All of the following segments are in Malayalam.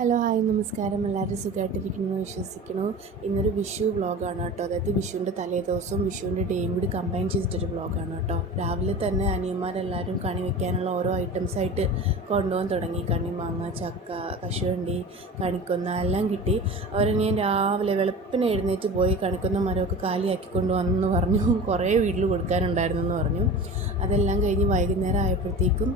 ഹലോ ഹായ് നമസ്കാരം. എല്ലാവരും സുഖമായിട്ടിരിക്കണമെന്ന് വിശ്വസിക്കുന്നു. ഇന്നൊരു വിഷു വ്ളോഗാണ് കേട്ടോ. അതായത് വിഷുവിൻ്റെ തലേദിവസവും വിഷുവിൻ്റെ ഡേയും കൂടി കമ്പൈൻ ചെയ്തിട്ടൊരു വ്ളോഗാണ് കേട്ടോ. രാവിലെ തന്നെ അനിയന്മാരെല്ലാവരും കണി വെക്കാനുള്ള ഓരോ ഐറ്റംസായിട്ട് കൊണ്ടുപോകാൻ തുടങ്ങി. കണ്ണിമാങ്ങ, ചക്ക, കശുവണ്ടി, കണിക്കൊന്ന എല്ലാം കിട്ടി. അവരനിയൻ രാവിലെ വെളുപ്പിനെ എഴുന്നേറ്റ് പോയി കണിക്കൊന്ന മരമൊക്കെ കാലിയാക്കി കൊണ്ടുവന്നെന്ന് പറഞ്ഞു. കുറേ വീട്ടിൽ കൊടുക്കാനുണ്ടായിരുന്നു എന്ന് പറഞ്ഞു. അതെല്ലാം കഴിഞ്ഞ് വൈകുന്നേരം ആയപ്പോഴത്തേക്കും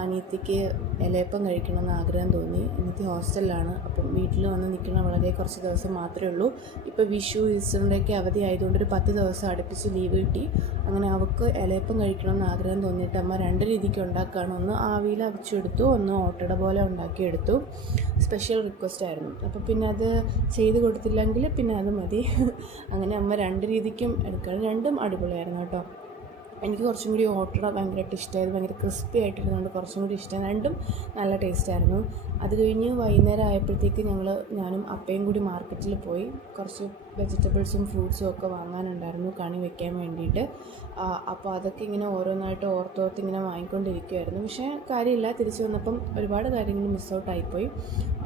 അനിയത്തിക്ക് ഇലയപ്പം കഴിക്കണമെന്ന് ആഗ്രഹം തോന്നി. അനിയത്തി ഹോസ്റ്റലിലാണ്. അപ്പം വീട്ടിൽ വന്ന് നിൽക്കുന്ന വളരെ കുറച്ച് ദിവസം മാത്രമേ ഉള്ളൂ. ഇപ്പോൾ വിഷു, ഈസ്റ്ററിൻ്റെയൊക്കെ അവധി ആയതുകൊണ്ട് ഒരു 10 ദിവസം അടുപ്പിച്ച് ലീവ് കിട്ടി. അങ്ങനെ അവൾക്ക് ഇലയപ്പം കഴിക്കണമെന്ന് ആഗ്രഹം തോന്നിയിട്ട് അമ്മ 2 രീതിക്ക് ഉണ്ടാക്കുകയാണ്. ഒന്ന് ആവിയിൽ അവിച്ചെടുത്തു, ഒന്ന് ഓട്ടട പോലെ ഉണ്ടാക്കിയെടുത്തു. സ്പെഷ്യൽ റിക്വസ്റ്റ് ആയിരുന്നു. അപ്പോൾ പിന്നെ അത് ചെയ്ത് കൊടുത്തില്ലെങ്കിൽ പിന്നെ അത് മതി. അങ്ങനെ അമ്മ 2 രീതിക്കും എടുക്കുകയാണ്. രണ്ടും അടിപൊളിയായിരുന്നു കേട്ടോ. എനിക്ക് കുറച്ചും കൂടി ഓട്ടട ഭയങ്കരമായിട്ട് ഇഷ്ടമായത്. ഭയങ്കര ക്രിസ്പി ആയിട്ടിരുന്നുകൊണ്ട് കുറച്ചും കൂടി ഇഷ്ടം. രണ്ടും നല്ല ടേസ്റ്റായിരുന്നു. അത് കഴിഞ്ഞ് വൈകുന്നേരം ആയപ്പോഴത്തേക്ക് ഞാനും അപ്പയും കൂടി മാർക്കറ്റിൽ പോയി കുറച്ച് വെജിറ്റബിൾസും ഫ്രൂട്ട്സും ഒക്കെ വാങ്ങാനുണ്ടായിരുന്നു കണി വെക്കാൻ വേണ്ടിയിട്ട്. അപ്പോൾ അതൊക്കെ ഇങ്ങനെ ഓരോന്നായിട്ട് ഓർത്തോർത്ത് ഇങ്ങനെ വാങ്ങിക്കൊണ്ടിരിക്കുമായിരുന്നു. പക്ഷേ കാര്യമില്ല, തിരിച്ചു വന്നപ്പം ഒരുപാട് കാര്യങ്ങൾ മിസ് ഔട്ടായിപ്പോയി.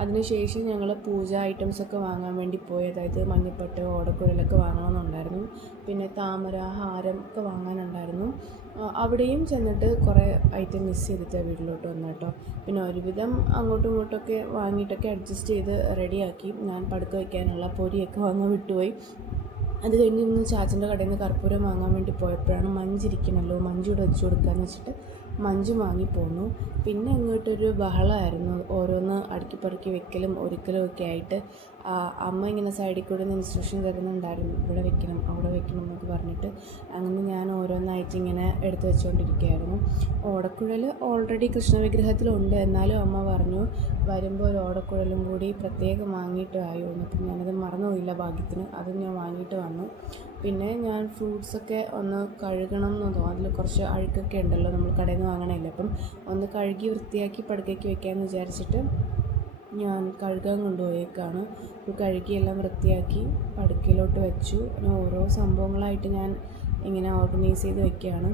അതിനുശേഷം ഞങ്ങൾ പൂജ ഐറ്റംസൊക്കെ വാങ്ങാൻ വേണ്ടി പോയി. അതായത് മഞ്ഞപ്പട്ട്, ഓടക്കുഴലൊക്കെ വാങ്ങണമെന്നുണ്ടായിരുന്നു. പിന്നെ താമര, ഹാരം ഒക്കെ വാങ്ങാനുണ്ടായിരുന്നു. അവിടെയും ചെന്നിട്ട് കുറേ ഐറ്റം മിസ് ചെയ്തിട്ടാണ് വീട്ടിലോട്ട് വന്നത് കേട്ടോ. പിന്നെ ഒരുവിധം അങ്ങോട്ടും ഇങ്ങോട്ടൊക്കെ വാങ്ങിയിട്ടൊക്കെ അഡ്ജസ്റ്റ് ചെയ്ത് റെഡിയാക്കി. ഞാൻ പടുക്ക വയ്ക്കാനുള്ള പൊരിയൊക്കെ വാങ്ങാൻ വിട്ടുപോയി. അത് കഴിഞ്ഞ് ഇന്ന് ചാച്ചൻ്റെ കടയിൽ നിന്ന് കർപ്പൂരം വാങ്ങാൻ വേണ്ടി പോയപ്പോഴാണ് മഞ്ചിരിക്കണമല്ലോ, മഞ്ചൂടെ വെച്ച് കൊടുക്കാമെന്ന് വെച്ചിട്ട് മഞ്ച് വാങ്ങിപ്പോന്നു. പിന്നെ ഇങ്ങോട്ടൊരു ബഹളമായിരുന്നു. ഓരോന്ന് അടുക്കിപ്പറുക്കി വെക്കലും ഒരുക്കലും ഒക്കെ ആയിട്ട് അമ്മ ഇങ്ങനെ സൈഡിൽ കൂടെ നിന്ന് ഇൻസ്ട്രക്ഷൻ തരുന്നുണ്ടായിരുന്നു. ഇവിടെ വെക്കണം, അവിടെ വെക്കണം എന്നൊക്കെ പറഞ്ഞിട്ട്. അങ്ങനെ ഞാൻ ഓരോന്നായിട്ട് ഇങ്ങനെ എടുത്ത് വെച്ചുകൊണ്ടിരിക്കുകയായിരുന്നു. ഓടക്കുഴൽ ഓൾറെഡി കൃഷ്ണവിഗ്രഹത്തിലുണ്ട്. എന്നാലും അമ്മ പറഞ്ഞു വരുമ്പോൾ ഒരു ഓടക്കുഴലും കൂടി പ്രത്യേകം വാങ്ങിയിട്ട് ആയിരുന്നു. അപ്പം ഞാനത് മറന്നുപോയില്ല ഭാഗ്യത്തിന്. അതും ഞാൻ വാങ്ങിയിട്ട് വന്നു. പിന്നെ ഞാൻ ഫ്രൂട്ട്സൊക്കെ ഒന്ന് കഴുകണം എന്ന് തോന്നുന്നു. അതിൽ കുറച്ച് അഴുക്കൊക്കെ ഉണ്ടല്ലോ, നമ്മൾ കടയിൽ നിന്ന് വാങ്ങണമല്ലോ. അപ്പം ഒന്ന് കഴുകി വൃത്തിയാക്കി പടുക്കയ്ക്ക് വെക്കാമെന്ന് വിചാരിച്ചിട്ട് ഞാൻ കഴുകാൻ കൊണ്ടുപോയേക്കാണ്. അപ്പോൾ കഴുകിയെല്ലാം വൃത്തിയാക്കി പടുക്കയിലോട്ട് വെച്ചു. പിന്നെ ഓരോ സംഭവങ്ങളായിട്ട് ഞാൻ ഇങ്ങനെ ഓർഗനൈസ് ചെയ്ത് വെക്കുകയാണ്.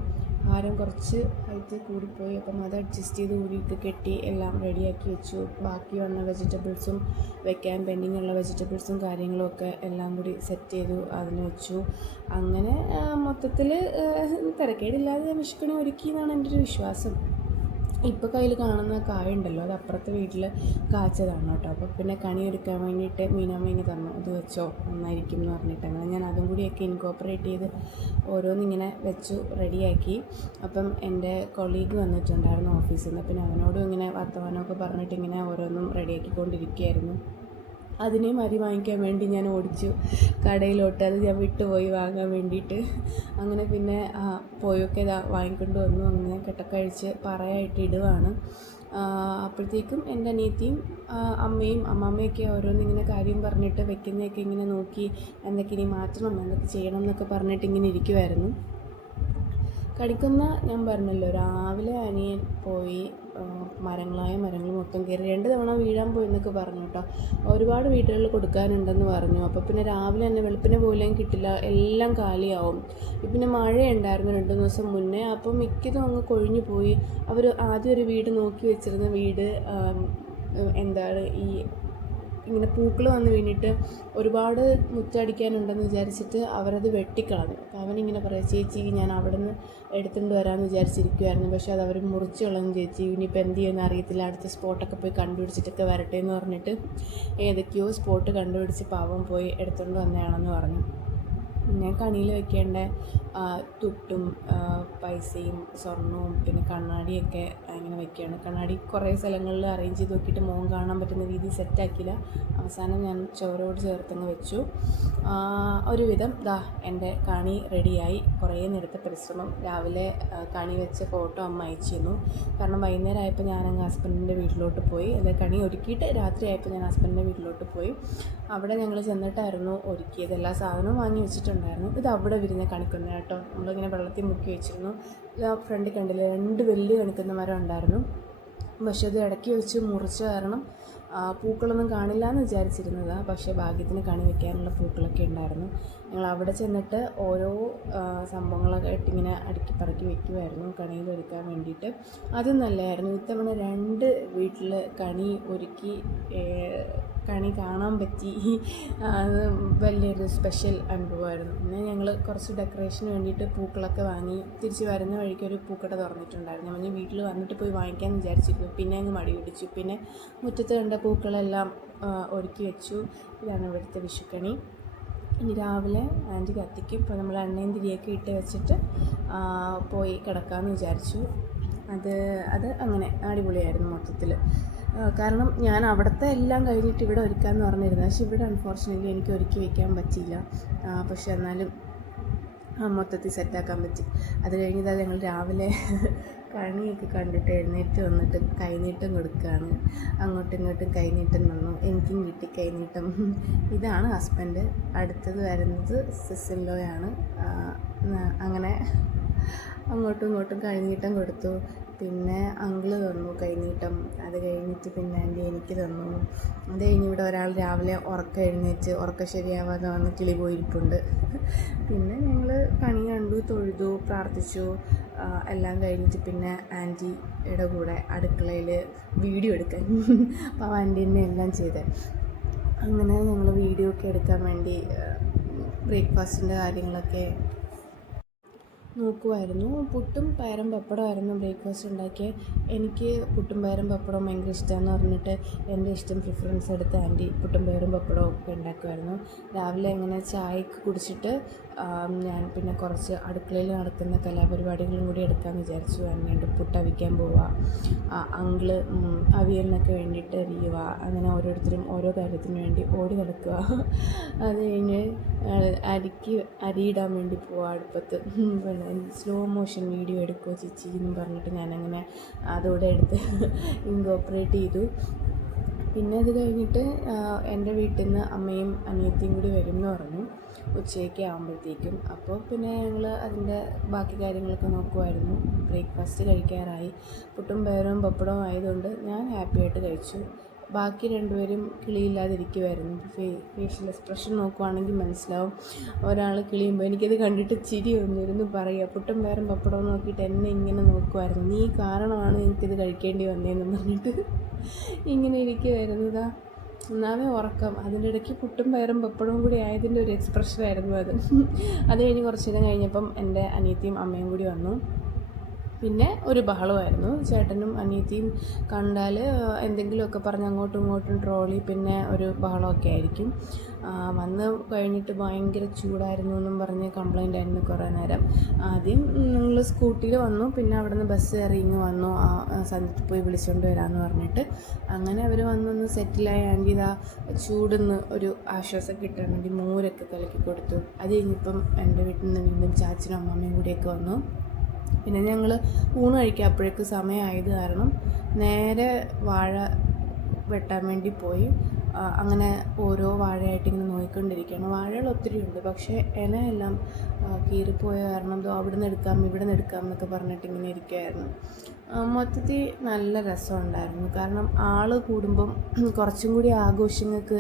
ഹാരം കുറച്ച് ഹൈറ്റ് കൂടിപ്പോയി. അപ്പം അത് അഡ്ജസ്റ്റ് ചെയ്ത് ഊരിയിട്ട് കെട്ടി എല്ലാം റെഡിയാക്കി വെച്ചു. ബാക്കി വന്ന വെജിറ്റബിൾസും വെക്കാൻ പെൻഡിങ്ങുള്ള വെജിറ്റബിൾസും കാര്യങ്ങളും ഒക്കെ എല്ലാം കൂടി സെറ്റ് ചെയ്തു, അതിന് വെച്ചു. അങ്ങനെ മൊത്തത്തിൽ തിരക്കേടില്ലാതെ ഞാൻ വിഷുക്കണി ഒരുക്കി എന്നാണ് എൻ്റെ ഒരു വിശ്വാസം. ഇപ്പോൾ കയ്യിൽ കാണുന്ന കായുണ്ടല്ലോ, അത് അപ്പുറത്തെ വീട്ടിൽ കാച്ചതാണ് കേട്ടോ. അപ്പോൾ പിന്നെ കണി ഒരുക്കാൻ വേണ്ടിയിട്ട് മീനാമ്മ തന്നു, ഇത് വെച്ചോ നന്നായിരിക്കും എന്ന് പറഞ്ഞിട്ട്. അങ്ങനെ ഞാൻ അതും കൂടിയൊക്കെ ഇൻകോപ്പറേറ്റ് ചെയ്ത് ഓരോന്നിങ്ങനെ വെച്ചു റെഡിയാക്കി. അപ്പം എൻ്റെ കൊളീഗ് വന്നിട്ടുണ്ടായിരുന്നു ഓഫീസിൽ നിന്ന്. പിന്നെ അവനോടും ഇങ്ങനെ വർത്തമാനമൊക്കെ പറഞ്ഞിട്ട് ഇങ്ങനെ ഓരോന്നും റെഡിയാക്കിക്കൊണ്ടിരിക്കുകയായിരുന്നു. അതിനെയും അരി വാങ്ങിക്കാൻ വേണ്ടി ഞാൻ ഓടിച്ചു കടയിലോട്ട്. അത് ഞാൻ വിട്ടുപോയി വാങ്ങാൻ വേണ്ടിയിട്ട്. അങ്ങനെ പിന്നെ പോയൊക്കെ വാങ്ങിക്കൊണ്ട് വന്നു. അങ്ങനെ കെട്ടക്കഴിച്ച് പറയായിട്ട് ഇടുവാണ്. അപ്പോഴത്തേക്കും എൻ്റെ അനിയത്തിയും അമ്മയും അമ്മാമ്മയൊക്കെ ഓരോന്നിങ്ങനെ കാര്യം പറഞ്ഞിട്ട് വെക്കുന്നതൊക്കെ ഇങ്ങനെ നോക്കി എന്തൊക്കെ ഇനി മാറ്റണം, എന്തൊക്കെ ചെയ്യണം എന്നൊക്കെ പറഞ്ഞിട്ട് ഇങ്ങനെ ഇരിക്കുമായിരുന്നു. കണിക്കൊന്ന ഞാൻ പറഞ്ഞല്ലോ, രാവിലെ അനിയൻ പോയി മരങ്ങൾ മൊത്തം കയറി 2 തവണ വീഴാൻ പോയി എന്നൊക്കെ പറഞ്ഞു കേട്ടോ. ഒരുപാട് വീടുകളിൽ കൊടുക്കാനുണ്ടെന്ന് പറഞ്ഞു. അപ്പോൾ പിന്നെ രാവിലെ തന്നെ വെളുപ്പിനെ പോലെയും കിട്ടില്ല, എല്ലാം കാലിയാവും. പിന്നെ മഴയുണ്ടായിരുന്നു 2 ദിവസം മുന്നേ. അപ്പോൾ മിക്കതും അങ്ങ് കൊഴിഞ്ഞു പോയി. അവർ ആദ്യം ഒരു വീട് നോക്കി വെച്ചിരുന്ന വീട് എന്താണ് ഈ ഇങ്ങനെ പൂക്കൾ വന്ന് വീണിട്ട് ഒരുപാട് മുറ്റടിക്കാനുണ്ടെന്ന് വിചാരിച്ചിട്ട് അവരത് വെട്ടിക്കളഞ്ഞു. അപ്പോൾ അവനിങ്ങനെ പറയാം, ചേച്ചി ഞാൻ അവിടെ നിന്ന് എടുത്തുകൊണ്ട് വരാമെന്ന് വിചാരിച്ചിരിക്കുമായിരുന്നു, പക്ഷേ അത് അവർ മുറിച്ച് കളഞ്ഞു ചേച്ചി, ഇനിയിപ്പോൾ എന്ത് ചെയ്യുമെന്ന് അറിയത്തില്ല, അടുത്ത സ്പോട്ടൊക്കെ പോയി കണ്ടുപിടിച്ചിട്ടൊക്കെ വരട്ടെ എന്ന് പറഞ്ഞിട്ട് ഏതൊക്കെയോ സ്പോട്ട് കണ്ടുപിടിച്ച് പാവം പോയി എടുത്തുകൊണ്ട് വന്നതാണെന്ന് പറഞ്ഞു. ഞാൻ കണിയിൽ വെക്കേണ്ട തുട്ടും പൈസയും സ്വർണവും പിന്നെ കണ്ണാടിയൊക്കെ ഇങ്ങനെ വെക്കുകയാണ്. കണ്ണാടി കുറേ സ്ഥലങ്ങളിൽ അറേഞ്ച് ചെയ്ത് നോക്കിയിട്ട് മുഖം കാണാൻ പറ്റുന്ന രീതിയിൽ സെറ്റാക്കിയില്ല. അവസാനം ഞാൻ ചോരോട് ചേർത്തങ്ങ് വെച്ചു. ഒരുവിധം എൻ്റെ കണി റെഡിയായി. കുറേ നേരത്തെ പരിശ്രമം. രാവിലെ കണി വെച്ച ഫോട്ടോ അമ്മ അയച്ചിരുന്നു. കാരണം വൈകുന്നേരം ആയപ്പോൾ ഞാനങ്ങ് ഹസ്ബൻഡിൻ്റെ വീട്ടിലോട്ട് പോയി. അത് കണി ഒരുക്കിയിട്ട് രാത്രി ആയപ്പോൾ ഞാൻ ഹസ്ബൻഡിൻ്റെ വീട്ടിലോട്ട് പോയി. അവിടെ ഞങ്ങൾ ചെന്നിട്ടായിരുന്നു ഒരുക്കിയത്. എല്ലാ സാധനവും വാങ്ങി വെച്ചിട്ടുണ്ടായിരുന്നു. ഇത് അവിടെ വിരിഞ്ഞ കണിക്കൊന്ന കേട്ടോ. നമ്മളിങ്ങനെ വെള്ളത്തിൽ മുക്കി വെച്ചിരുന്നു. ഫ്രണ്ടിൽ കണ്ടില്ല 2 വലിയ കണിക്കുന്ന മരം ഉണ്ടായിരുന്നു. പക്ഷെ അത് ഇടയ്ക്ക് വെച്ച് മുറിച്ച കാരണം പൂക്കളൊന്നും കാണില്ല എന്ന് വിചാരിച്ചിരുന്നതാണ്. പക്ഷേ ഭാഗ്യത്തിന് കണി വയ്ക്കാനുള്ള പൂക്കളൊക്കെ ഉണ്ടായിരുന്നു. ഞങ്ങൾ അവിടെ ചെന്നിട്ട് ഓരോ സംഭവങ്ങളൊക്കെ ആയിട്ട് ഇങ്ങനെ അടുക്കി പറക്കി വെക്കുമായിരുന്നു കണിയിലൊരുക്കാൻ വേണ്ടിയിട്ട്. അതും നല്ലതായിരുന്നു. ഇത്തവണ 2 വീട്ടിൽ കണി ഒരുക്കി കണി കാണാൻ പറ്റി. അത് വലിയൊരു സ്പെഷ്യൽ അനുഭവമായിരുന്നു. പിന്നെ ഞങ്ങൾ കുറച്ച് ഡെക്കറേഷന് വേണ്ടിയിട്ട് പൂക്കളൊക്കെ വാങ്ങി തിരിച്ച് വരുന്ന വഴിക്ക് ഒരു പൂക്കട തുറന്നിട്ടുണ്ടായിരുന്നു. ഞാൻ വീട്ടിൽ വന്നിട്ട് പോയി വാങ്ങിക്കാമെന്ന് വിചാരിച്ചിരുന്നു. പിന്നെ അങ്ങ് മടി പിടിച്ചു. പിന്നെ മുറ്റത്ത് കണ്ട പൂക്കളെല്ലാം ഒരുക്കി വെച്ചു. ഇതാണ് ഇവിടുത്തെ വിഷുക്കണി. ഇനി രാവിലെ ആൻറ്റി കത്തിക്കും. ഇപ്പോൾ നമ്മൾ എണ്ണയും തിരിയൊക്കെ ഇട്ട് വെച്ചിട്ട് പോയി കിടക്കാമെന്ന് വിചാരിച്ചു. അത് അങ്ങനെ അടിപൊളിയായിരുന്നു മൊത്തത്തിൽ. കാരണം ഞാൻ അവിടുത്തെ എല്ലാം കഴിഞ്ഞിട്ട് ഇവിടെ ഒരുക്കാമെന്ന് പറഞ്ഞിരുന്നത്. പക്ഷെ ഇവിടെ അൺഫോർച്യുനേറ്റ്ലി എനിക്ക് ഒരുക്കി വയ്ക്കാൻ പറ്റിയില്ല. പക്ഷെ എന്നാലും മൊത്തത്തിൽ സെറ്റാക്കാൻ പറ്റി. അത് കഴിഞ്ഞത് ഞങ്ങൾ രാവിലെ കണിയൊക്കെ കണ്ടിട്ട് എഴുന്നേറ്റ് വന്നിട്ട് കൈനീട്ടം കൊടുക്കുകയാണ്. അങ്ങോട്ടും ഇങ്ങോട്ടും കൈനീട്ടം തന്നു. എനിക്കും കിട്ടി കൈനീട്ടം. ഇതാണ് ഹസ്ബൻഡ്. അടുത്തത് വരുന്നത് സിസിൻലോയാണ്. അങ്ങനെ അങ്ങോട്ടും ഇങ്ങോട്ടും കൈനീട്ടം കൊടുത്തു. പിന്നെ അങ്കിള് തന്നു കൈനീട്ടം. അത് കഴിഞ്ഞിട്ട് പിന്നെ ആൻറ്റി എനിക്ക് തന്നു. അത് കഴിഞ്ഞ് ഇവിടെ ഒരാൾ രാവിലെ ഉറക്കം ശരിയാവാതെ വന്ന് കിളി പോയിരിപ്പുണ്ട്. പിന്നെ ഞങ്ങൾ കണി കണ്ടു, തൊഴുതു, പ്രാർത്ഥിച്ചു. എല്ലാം കഴിഞ്ഞിട്ട് പിന്നെ ആൻറ്റിയുടെ കൂടെ അടുക്കളയിൽ വീഡിയോ എടുക്കാൻ. അപ്പോൾ ആൻറ്റി തന്നെ എല്ലാം ചെയ്തത്. അങ്ങനെ ഞങ്ങൾ വീഡിയോ ഒക്കെ എടുക്കാൻ വേണ്ടി ബ്രേക്ക്ഫാസ്റ്റിൻ്റെ കാര്യങ്ങളൊക്കെ നോക്കുമായിരുന്നു. പുട്ടും പയറും പപ്പടമായിരുന്നു ബ്രേക്ക്ഫാസ്റ്റ് ഉണ്ടാക്കിയത്. എനിക്ക് പുട്ടും പയറും പപ്പടവും ഭയങ്കര ഇഷ്ടമാണെന്ന് പറഞ്ഞിട്ട് എൻ്റെ ഇഷ്ടം പ്രിഫറൻസ് എടുത്ത് ആൻറ്റി പുട്ടും പയറും പപ്പടവും ഒക്കെ ഉണ്ടാക്കുമായിരുന്നു. രാവിലെ അങ്ങനെ ചായയൊക്കെ കുടിച്ചിട്ട് ഞാൻ പിന്നെ കുറച്ച് അടുക്കളയിൽ നടക്കുന്ന കലാപരിപാടികളും കൂടി എടുക്കാമെന്ന് വിചാരിച്ചു. അങ്ങനെ പുട്ട് അവിക്കാൻ പോവുക, അങ്കിള് അവിയലിനൊക്കെ വേണ്ടിയിട്ട് അരിയുക, അങ്ങനെ ഓരോരുത്തരും ഓരോ കാര്യത്തിന് വേണ്ടി ഓടി നടക്കുക. അത് കഴിഞ്ഞ് അരിയിടാൻ വേണ്ടി പോവുക അടുപ്പത്ത്. സ്ലോ മോഷൻ വീഡിയോ എടുക്കുമോ ചേച്ചി എന്ന് പറഞ്ഞിട്ട് ഞാനങ്ങനെ അതോടെ എടുത്ത് ഇൻകോപ്പറേറ്റ് ചെയ്തു. പിന്നെ അത് കഴിഞ്ഞിട്ട് എൻ്റെ വീട്ടിൽ നിന്ന് അമ്മയും അനിയത്തിയും കൂടി വരും എന്ന് പറഞ്ഞു ഉച്ചയ്ക്ക് ആകുമ്പോഴത്തേക്കും. അപ്പോൾ പിന്നെ ഞങ്ങൾ അതിൻ്റെ ബാക്കി കാര്യങ്ങളൊക്കെ നോക്കുമായിരുന്നു. ബ്രേക്ക്ഫാസ്റ്റ് കഴിക്കാറായി. പുട്ടും പയറും പപ്പടവും ആയതുകൊണ്ട് ഞാൻ ഹാപ്പിയായിട്ട് കഴിച്ചു. ബാക്കി 2 പേരും കിളിയില്ലാതിരിക്കുമായിരുന്നു. ഫേഷ്യൽ എക്സ്പ്രഷൻ നോക്കുവാണെങ്കിൽ മനസ്സിലാവും. ഒരാൾ കിളിയുമ്പോൾ എനിക്കത് കണ്ടിട്ട് ചിരി വന്നിരുന്നു. പറയുക പുട്ടും പയറും പപ്പടവും നോക്കിയിട്ട് എന്നെ ഇങ്ങനെ നോക്കുമായിരുന്നു. നീ കാരണമാണ് എനിക്കിത് കഴിക്കേണ്ടി വന്നതെന്ന് പറഞ്ഞിട്ട് ഇങ്ങനെ ഇരിക്കുമായിരുന്നു. ഒന്നാമേ ഉറക്കം, അതിൻ്റെ ഇടയ്ക്ക് പുട്ടും പയറും പപ്പടവും കൂടി ആയതിൻ്റെ ഒരു എക്സ്പ്രഷനായിരുന്നു അത്. അത് കഴിഞ്ഞ് കുറച്ച് നേരം കഴിഞ്ഞപ്പം എൻ്റെ അനിയത്തിയും അമ്മയും കൂടി വന്നു. പിന്നെ ഒരു ബഹളമായിരുന്നു. ചേട്ടനും അനിയത്തിയും കണ്ടാൽ എന്തെങ്കിലുമൊക്കെ പറഞ്ഞ് അങ്ങോട്ടും ഇങ്ങോട്ടും ട്രോളി പിന്നെ ഒരു ബഹളമൊക്കെ ആയിരിക്കും. വന്ന് കഴിഞ്ഞിട്ട് ഭയങ്കര ചൂടായിരുന്നു എന്നും പറഞ്ഞ് കംപ്ലൈൻ്റ് ആയിരുന്നു കുറേ നേരം. ആദ്യം ഞങ്ങൾ സ്കൂട്ടിയിൽ വന്നു. പിന്നെ അവിടെ നിന്ന് ബസ് കയറി ഇങ്ങ് വന്നു. സന്ധ്യത്തിൽ പോയി വിളിച്ചുകൊണ്ട് വരാമെന്ന് പറഞ്ഞിട്ട് അങ്ങനെ അവർ വന്നൊന്ന് സെറ്റിലായി. ആൻറ്റി ചൂടിന്ന് ഒരു ആശ്വാസം കിട്ടാൻ വേണ്ടി മോരൊക്കെ കലക്കി കൊടുത്തു. അത് കഴിഞ്ഞിപ്പം എൻ്റെ വീട്ടിൽ നിന്ന് വീണ്ടും ചാച്ചനും അമ്മമ്മയും കൂടിയൊക്കെ വന്നു. പിന്നെ ഞങ്ങൾ ഊണ് കഴിക്കാൻ അപ്പോഴേക്ക് സമയമായത് കാരണം നേരെ വാഴ വെട്ടാൻ വേണ്ടി പോയി. അങ്ങനെ ഓരോ വാഴയായിട്ട് ഇങ്ങനെ നോക്കിക്കൊണ്ടിരിക്കുകയാണ്. വാഴകൾ ഒത്തിരി ഉണ്ട്, പക്ഷേ ഇലയെല്ലാം കീറിപ്പോയ കാരണം അവിടെ നിന്ന് എടുക്കാം ഇവിടെ നിന്ന് എടുക്കാം എന്നൊക്കെ പറഞ്ഞിട്ട് ഇങ്ങനെ ഇരിക്കുമായിരുന്നു. മൊത്തത്തിൽ നല്ല രസമുണ്ടായിരുന്നു. കാരണം ആൾ കൂടുമ്പം കുറച്ചും കൂടി ആഘോഷങ്ങൾക്ക്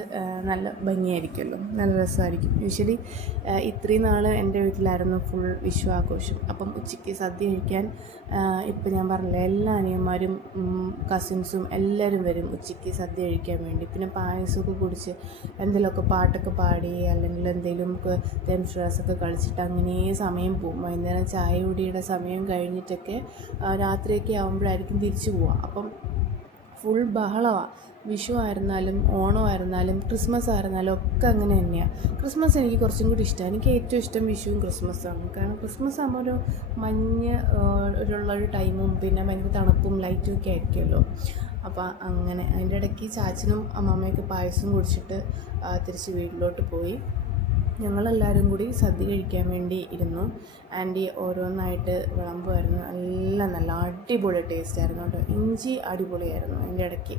നല്ല ഭംഗിയായിരിക്കുമല്ലോ, നല്ല രസമായിരിക്കും. യൂഷ്വലി ഇത്രയും നാൾ എൻ്റെ വീട്ടിലായിരുന്നു ഫുൾ വിഷു ആഘോഷം. അപ്പം ഉച്ചയ്ക്ക് സദ്യ കഴിക്കാൻ ഇപ്പം ഞാൻ പറഞ്ഞില്ല, എല്ലാ അനിയന്മാരും കസിൻസും എല്ലാവരും വരും ഉച്ചയ്ക്ക് സദ്യ കഴിക്കാൻ വേണ്ടി. പിന്നെ പായസമൊക്കെ കുടിച്ച് എന്തെങ്കിലുമൊക്കെ പാട്ടൊക്കെ പാടി അല്ലെങ്കിൽ എന്തെങ്കിലും ഡാൻസൊക്കെ കളിച്ചിട്ട് അങ്ങനെ സമയം പോകും. വൈകുന്നേരം ചായ കുടിയുടെ സമയം കഴിഞ്ഞിട്ടൊക്കെ രാത്രിയൊക്കെ ആകുമ്പോഴായിരിക്കും തിരിച്ചു പോവുക. അപ്പം ഫുൾ ബഹളമാണ്. വിഷു ആയിരുന്നാലും ഓണമായിരുന്നാലും ക്രിസ്മസ് ആയിരുന്നാലും ഒക്കെ അങ്ങനെ തന്നെയാണ്. ക്രിസ്മസ് എനിക്ക് കുറച്ചും കൂടി ഇഷ്ടമാണ്. എനിക്ക് ഏറ്റവും ഇഷ്ടം വിഷുവും ക്രിസ്മസാണ്. കാരണം ക്രിസ്മസ് ആകുമ്പോൾ ഒരു മഞ്ഞ് ഉള്ളൊരു ടൈമും പിന്നെ ഭയങ്കര തണുപ്പും ലൈറ്റും ഒക്കെ ആയിരിക്കുമല്ലോ. അപ്പോൾ അങ്ങനെ അതിൻ്റെ ഇടയ്ക്ക് ചാച്ചനും അമ്മമ്മയൊക്കെ പായസം കുടിച്ചിട്ട് തിരിച്ച് വീട്ടിലോട്ട് പോയി. ഞങ്ങളെല്ലാവരും കൂടി സദ്യ കഴിക്കാൻ വേണ്ടി ഇരുന്നു. ആൻറ്റി ഓരോന്നായിട്ട് വിളമ്പുമായിരുന്നു. എല്ലാം നല്ല അടിപൊളി ടേസ്റ്റായിരുന്നു കേട്ടോ. ഇഞ്ചി അടിപൊളിയായിരുന്നു. അതിൻ്റെ ഇടയ്ക്ക്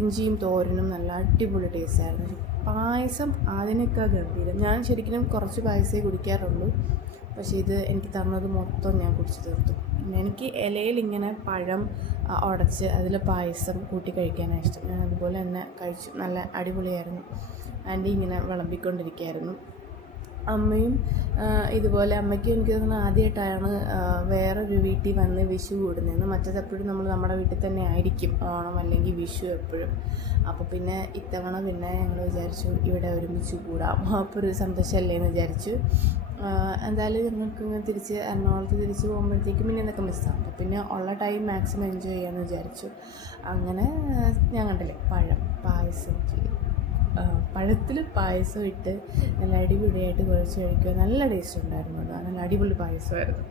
ഇഞ്ചിയും തോരനും നല്ല അടിപൊളി ടേസ്റ്റായിരുന്നു. പായസം അതിനേക്കാൾ ഗംഭീരം. ഞാൻ ശരിക്കും കുറച്ച് പായസമേ കുടിക്കാറുള്ളൂ, പക്ഷേ ഇത് എനിക്ക് തന്നത് മൊത്തം ഞാൻ കുടിച്ച് തീർത്തു. എനിക്ക് ഇലയിൽ ഇങ്ങനെ പഴം ഉടച്ച് അതിൽ പായസം കൂട്ടി കഴിക്കാനാണ് ഇഷ്ടം. ഞാൻ അതുപോലെ തന്നെ കഴിച്ചു. നല്ല അടിപൊളിയായിരുന്നു. ആൻറ്റി ഇങ്ങനെ വിളമ്പിക്കൊണ്ടിരിക്കുകയായിരുന്നു. അമ്മയും ഇതുപോലെ അമ്മയ്ക്കും എനിക്ക് തോന്നുന്നു ആദ്യമായിട്ടാണ് വേറൊരു വീട്ടിൽ വന്ന് വിഷു കൂടുന്നതെന്ന്. മറ്റേതെപ്പോഴും നമ്മൾ നമ്മുടെ വീട്ടിൽ തന്നെ ആയിരിക്കും ഓണം അല്ലെങ്കിൽ വിഷു എപ്പോഴും. അപ്പോൾ പിന്നെ ഇത്തവണ പിന്നെ ഞങ്ങൾ വിചാരിച്ചു ഇവിടെ ഒരുമിച്ച് കൂടാം, അപ്പോൾ ഒരു സന്തോഷമല്ലേ എന്ന് വിചാരിച്ചു. എന്തായാലും ഞങ്ങൾക്ക് തിരിച്ച് എറണാകുളത്ത് തിരിച്ച് പോകുമ്പോഴത്തേക്കും പിന്നെ എന്തൊക്കെ മിസ്സാകും, അപ്പോൾ പിന്നെ ഉള്ള ടൈം മാക്സിമം എൻജോയ് ചെയ്യാമെന്ന് വിചാരിച്ചു. അങ്ങനെ ഞാൻ കണ്ടില്ലേ പായസം പഴത്തിൽ പായസം ഇട്ട് നല്ല അടിപൊളിയായിട്ട് കുഴച്ച് കഴിക്കുക. നല്ല ടേസ്റ്റ് ഉണ്ടായിരുന്നു കേട്ടോ, നല്ല അടിപൊളി പായസമായിരുന്നു.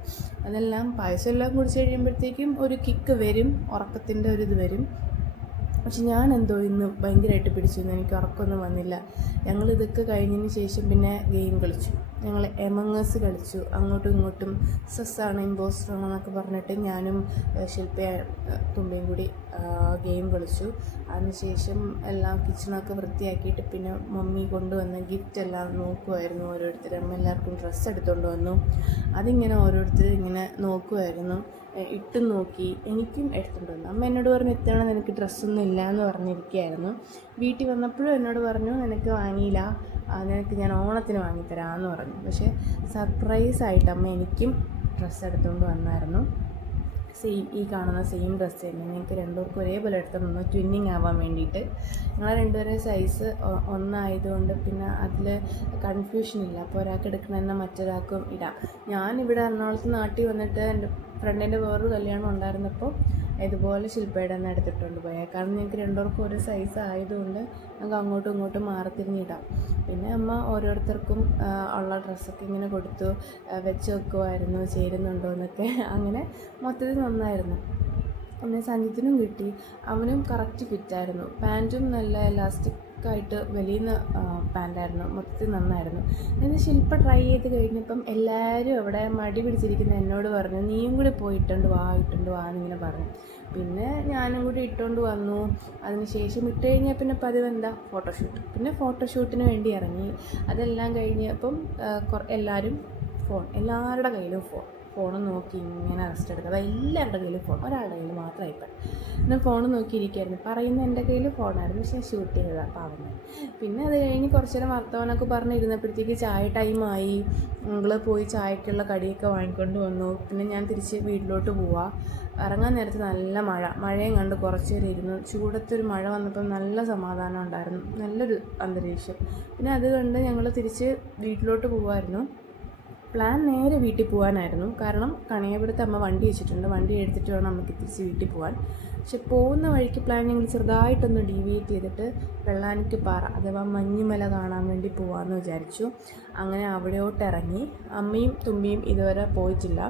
പായസം എല്ലാം കുടിച്ച് കഴിയുമ്പോഴത്തേക്കും ഒരു കിക്ക് വരും, ഉറക്കത്തിൻ്റെ ഒരിത് വരും. പക്ഷെ ഞാനെന്തോ ഇന്ന് ഭയങ്കരമായിട്ട് പിടിച്ചിരുന്നു, എനിക്ക് ഉറക്കമൊന്നും വന്നില്ല. ഞങ്ങളിതൊക്കെ കഴിഞ്ഞതിന് ശേഷം പിന്നെ ഗെയിം കളിച്ചു. ഞങ്ങൾ എമംഗസ് കളിച്ചു, അങ്ങോട്ടും ഇങ്ങോട്ടും സെസ്സാണ് ഇമ്പോസ്റ്ററാണ് എന്നൊക്കെ പറഞ്ഞിട്ട് ഞാനും ശില്പയും തുമ്പയും കൂടി ഗെയിം കളിച്ചു. അതിനുശേഷം എല്ലാം കിച്ചണൊക്കെ വൃത്തിയാക്കിയിട്ട് പിന്നെ മമ്മി കൊണ്ടുവന്ന ഗിഫ്റ്റ് എല്ലാം നോക്കുമായിരുന്നു. അമ്മ എല്ലാവർക്കും ഡ്രസ്സ് എടുത്തുകൊണ്ട് വന്നു. അതിങ്ങനെ ഓരോരുത്തർ ഇങ്ങനെ നോക്കുമായിരുന്നു, ഇട്ടും നോക്കി. എനിക്കും എടുത്തുകൊണ്ട് വന്നു. അമ്മ എന്നോട് പറഞ്ഞു ഇത്തവണ നിനക്ക് ഡ്രസ്സൊന്നും ഇല്ല എന്ന് പറഞ്ഞിരിക്കുകയായിരുന്നു. വീട്ടിൽ വന്നപ്പോഴും എന്നോട് പറഞ്ഞു നിനക്ക് വാങ്ങിയില്ല, നിനക്ക് ഞാൻ ഓണത്തിന് വാങ്ങിത്തരാമെന്ന് പറഞ്ഞു. പക്ഷേ സർപ്രൈസായിട്ട് അമ്മ എനിക്കും ഡ്രസ്സ് എടുത്തുകൊണ്ട് വന്നായിരുന്നു. ഈ കാണുന്ന സെയിം ഡ്രസ്സ് തന്നെ ഞങ്ങൾക്ക് രണ്ടുപേർക്കും ഒരേപോലെ എടുത്തു, ട്വിന്നിങ് ആവാൻ വേണ്ടിയിട്ട്. ഞങ്ങളെ രണ്ടുപേരെ സൈസ് ഒന്നായതുകൊണ്ട് പിന്നെ അതിൽ കൺഫ്യൂഷനില്ല. അപ്പോൾ ഒരാൾക്ക് എടുക്കണമെന്നാൽ മറ്റൊരാൾക്കും ഇടാം. ഞാനിവിടെ എറണാകുളത്ത് നാട്ടിൽ വന്നിട്ട് എൻ്റെ ഫ്രണ്ടിൻ്റെ വേറൊരു കല്യാണം ഉണ്ടായിരുന്നപ്പോൾ ഇതുപോലെ ശില്പയുടെ തന്നെ എടുത്തിട്ടുണ്ട് പോയാൽ, കാരണം ഞങ്ങൾക്ക് രണ്ടുപേർക്കും ഒരു സൈസ് ആയതുകൊണ്ട് ഞങ്ങൾക്ക് അങ്ങോട്ടും ഇങ്ങോട്ടും മാറത്തിരിഞ്ഞിടാം. പിന്നെ അമ്മ ഓരോരുത്തർക്കും ഉള്ള ഡ്രസ്സൊക്കെ ഇങ്ങനെ കൊടുത്തു, വെച്ച് വെക്കുമായിരുന്നു ചേരുന്നുണ്ടോ എന്നൊക്കെ. അങ്ങനെ മൊത്തത്തിൽ നന്നായിരുന്നു. പിന്നെ സഞ്ജിത്തിനും കിട്ടി, അവനും കറക്റ്റ് ഫിറ്റായിരുന്നു. പാൻറ്റും നല്ല എലാസ്റ്റിക്കായിട്ട് വലിയുന്ന പാൻറ്റായിരുന്നു, മൊത്തത്തിൽ നന്നായിരുന്നു. എന്നാൽ ശില്പ ട്രൈ ചെയ്ത് കഴിഞ്ഞപ്പം എല്ലാവരും അവിടെ മടി പിടിച്ചിരിക്കുന്ന എന്നോട് പറഞ്ഞു നീയും കൂടി പോയി ഇട്ടുകൊണ്ട് വാ എന്നിങ്ങനെ പറഞ്ഞു. പിന്നെ ഞാനും കൂടി ഇട്ടുകൊണ്ട് വന്നു. അതിനുശേഷം ഇട്ട് കഴിഞ്ഞാൽ പിന്നെ പതിവ് എന്താ ഫോട്ടോഷൂട്ട്. പിന്നെ ഫോട്ടോഷൂട്ടിന് വേണ്ടി ഇറങ്ങി. അതെല്ലാം കഴിഞ്ഞപ്പം എല്ലാവരുടെ കയ്യിലും ഫോൺ നോക്കി ഇങ്ങനെ റെസ്റ്റ് എടുക്കുക. അത് എല്ലാവരുടെ കയ്യിലും ഫോൺ, ഒരാളുടെ കയ്യിൽ മാത്രമായി ഇപ്പം. എന്നാൽ ഫോൺ നോക്കിയിരിക്കുകയായിരുന്നു. പറയുന്ന എൻ്റെ കയ്യിൽ ഫോണായിരുന്നു, പക്ഷേ ഷൂട്ട് ചെയ്തതാണ് പാവങ്ങൾ. പിന്നെ അത് കഴിഞ്ഞ് കുറച്ച് നേരം വർത്തമാനമൊക്കെ പറഞ്ഞിരുന്നപ്പോഴത്തേക്ക് ചായ ടൈമായി. ഞങ്ങൾ പോയി ചായക്കുള്ള കടിയൊക്കെ വാങ്ങിക്കൊണ്ട് വന്നു. പിന്നെ ഞാൻ തിരിച്ച് വീട്ടിലോട്ട് പോവാം. ഇറങ്ങാൻ നേരത്ത് നല്ല മഴയും കണ്ട് കുറച്ച് നേരം ഇരുന്നു. ചൂടത്തൊരു മഴ വന്നപ്പോൾ നല്ല സമാധാനം ഉണ്ടായിരുന്നു, നല്ലൊരു അന്തരീക്ഷം. പിന്നെ അത് കണ്ട് ഞങ്ങൾ തിരിച്ച് വീട്ടിലോട്ട് പോകുമായിരുന്നു. പ്ലാൻ നേരെ വീട്ടിൽ പോകാനായിരുന്നു, കാരണം കണിയപുരത്ത് അമ്മ വണ്ടി വെച്ചിട്ടുണ്ട്. വണ്ടി എടുത്തിട്ട് വേണം അമ്മയ്ക്ക് തിരിച്ച് വീട്ടിൽ പോകാൻ. പക്ഷെ പോകുന്ന വഴിക്ക് പ്ലാൻ ഞങ്ങൾ ചെറുതായിട്ടൊന്ന് ഡീവിയേറ്റ് ചെയ്തിട്ട് വെള്ളാനിക്കപ്പാറ അഥവാ മഞ്ഞുമല കാണാൻ വേണ്ടി പോകാമെന്ന് വിചാരിച്ചു. അങ്ങനെ അവിടെയോട്ട് ഇറങ്ങി. അമ്മയും തുമ്പിയും ഇതുവരെ പോയിട്ടില്ല.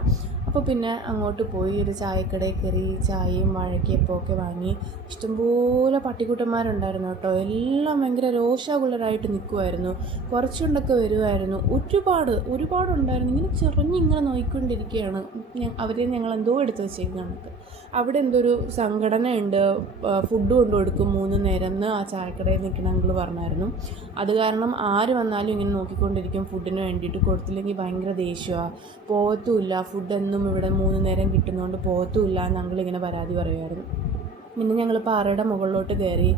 അപ്പോൾ പിന്നെ അങ്ങോട്ട് പോയി ഒരു ചായക്കടയിൽ കയറി ചായയും വാഴയ്ക്കപ്പമൊക്കെ വാങ്ങി. ഇഷ്ടംപോലെ പട്ടിക്കുട്ടന്മാരുണ്ടായിരുന്നു കേട്ടോ. എല്ലാം ഭയങ്കര രോഷാകുലരായിട്ട് നിൽക്കുമായിരുന്നു. കുറച്ചുകൊണ്ടൊക്കെ വരുമായിരുന്നു. ഒരുപാടുണ്ടായിരുന്നു. ഇങ്ങനെ ചെറിഞ്ഞിങ്ങനെ നോക്കിക്കൊണ്ടിരിക്കുകയാണ്. അവരെ ഞങ്ങൾ എന്തോ എടുത്ത് വെച്ചേക്കുന്ന കണക്ക്. അവിടെ എന്തോ ഒരു സംഘടനയുണ്ട്, ഫുഡ് കൊണ്ടു കൊടുക്കും 3 നേരം എന്ന് ആ ചായക്കടയിൽ നിൽക്കുന്ന അങ്കിൾ പറഞ്ഞായിരുന്നു. അത് കാരണം ആര് വന്നാലും ഇങ്ങനെ നോക്കിക്കൊണ്ടിരിക്കും ഫുഡിന് വേണ്ടിയിട്ട്. കൊടുത്തില്ലെങ്കിൽ ഭയങ്കര ദേഷ്യമാണ്, പോകത്തുമില്ല. ഫുഡൊന്നും ഇവിടെ 3 നേരം കിട്ടുന്നതുകൊണ്ട് പോകത്തുമില്ല എന്ന് അങ്കിളിങ്ങനെ പരാതി പറയുമായിരുന്നു. പിന്നെ ഞങ്ങൾ പാറയുടെ മുകളിലോട്ട് കയറി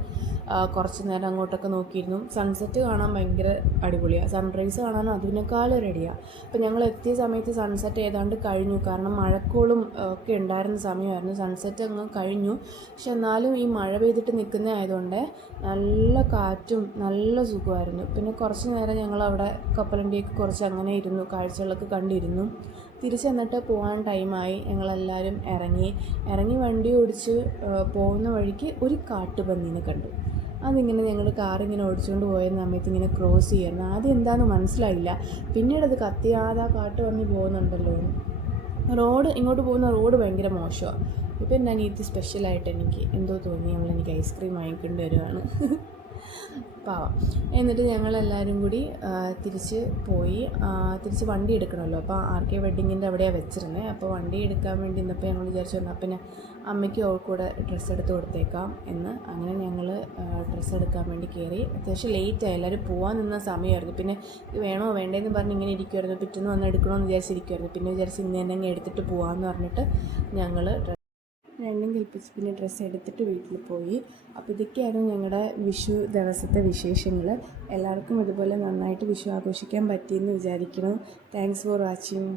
കുറച്ച് നേരം അങ്ങോട്ടൊക്കെ നോക്കിയിരുന്നു. സൺസെറ്റ് കാണാൻ ഭയങ്കര അടിപൊളിയാണ്, സൺറൈസ് കാണാനും അതിനേക്കാളും റെഡിയാണ്. അപ്പോൾ ഞങ്ങൾ എത്തിയ സമയത്ത് സൺസെറ്റ് ഏതാണ്ട് കഴിഞ്ഞു, കാരണം മഴക്കോളും ഒക്കെ ഉണ്ടായിരുന്ന സമയമായിരുന്നു. സൺസെറ്റ് അങ്ങ് കഴിഞ്ഞു. പക്ഷെ എന്നാലും ഈ മഴ പെയ്തിട്ട് നിൽക്കുന്ന ആയതുകൊണ്ട് നല്ല കാറ്റും നല്ല സുഖമായിരുന്നു. പിന്നെ കുറച്ച് നേരം ഞങ്ങളവിടെ കപ്പലണ്ടിയൊക്കെ കുറച്ച് അങ്ങനെ ഇരുന്നു, കാഴ്ചകളൊക്കെ കണ്ടിരുന്നു. തിരിച്ച് എന്നിട്ട് പോകാൻ ടൈമായി. ഞങ്ങളെല്ലാവരും ഇറങ്ങി വണ്ടി ഓടിച്ച് പോകുന്ന വഴിക്ക് ഒരു കാട്ടുപന്നീനെ കണ്ടു. അതിങ്ങനെ ഞങ്ങൾ കാറിങ്ങനെ ഓടിച്ചുകൊണ്ട് പോയ സമയത്ത് ഇങ്ങനെ ക്രോസ് ചെയ്യായിരുന്നു. ആദ്യം എന്താണെന്ന് മനസ്സിലായില്ല. പിന്നീട് അത് കത്തിയാതെ കാട്ടുപന്നി പോകുന്നുണ്ടല്ലോ. ഇങ്ങോട്ട് പോകുന്ന റോഡ് ഭയങ്കര മോശമാണ്. ഇപ്പം എൻ്റെ അനിയത്തി സ്പെഷ്യലായിട്ട് എനിക്ക് എന്തോ തോന്നി, എനിക്ക് ഐസ്ക്രീം വാങ്ങിക്കൊണ്ട് വരുവാണ്. പാവം. എന്നിട്ട് ഞങ്ങളെല്ലാവരും കൂടി തിരിച്ച് പോയി. തിരിച്ച് വണ്ടി എടുക്കണമല്ലോ. അപ്പോൾ RK വെഡ്ഡിങ്ങിൻ്റെ അവിടെയാണ് വെച്ചിരുന്നത്. അപ്പോൾ വണ്ടി എടുക്കാൻ വേണ്ടി ഇന്നപ്പോൾ ഞങ്ങൾ വിചാരിച്ചു എന്നാൽ പിന്നെ അമ്മയ്ക്ക് കൂടെ ഡ്രസ്സ് എടുത്ത് കൊടുത്തേക്കാം എന്ന്. അങ്ങനെ ഞങ്ങൾ ഡ്രസ്സ് എടുക്കാൻ വേണ്ടി കയറി. അത്യാവശ്യം ലേറ്റായി, എല്ലാവരും പോകാൻ നിന്ന സമയമായിരുന്നു. പിന്നെ വേണോ വേണ്ടേന്ന് പറഞ്ഞ് ഇങ്ങനെ ഇരിക്കുമായിരുന്നു. പിറ്റേന്ന് വന്ന് എടുക്കണമെന്ന് വിചാരിച്ചിരിക്കുമായിരുന്നു. പിന്നെ വിചാരിച്ച് ഇന്ന് തന്നെ അങ്ങ് എടുത്തിട്ട് പോകാമെന്ന് പറഞ്ഞിട്ട് രണ്ടും കൽപ്പിച്ച് പിന്നെ ഡ്രസ്സ് എടുത്തിട്ട് വീട്ടിൽ പോയി. അപ്പോൾ ഇതൊക്കെയായിരുന്നു ഞങ്ങളുടെ വിഷു ദിവസത്തെ വിശേഷങ്ങൾ. എല്ലാവർക്കും ഇതുപോലെ നന്നായിട്ട് വിഷു ആഘോഷിക്കാൻ പറ്റിയെന്ന് വിചാരിക്കുന്നു. Thanks for watching.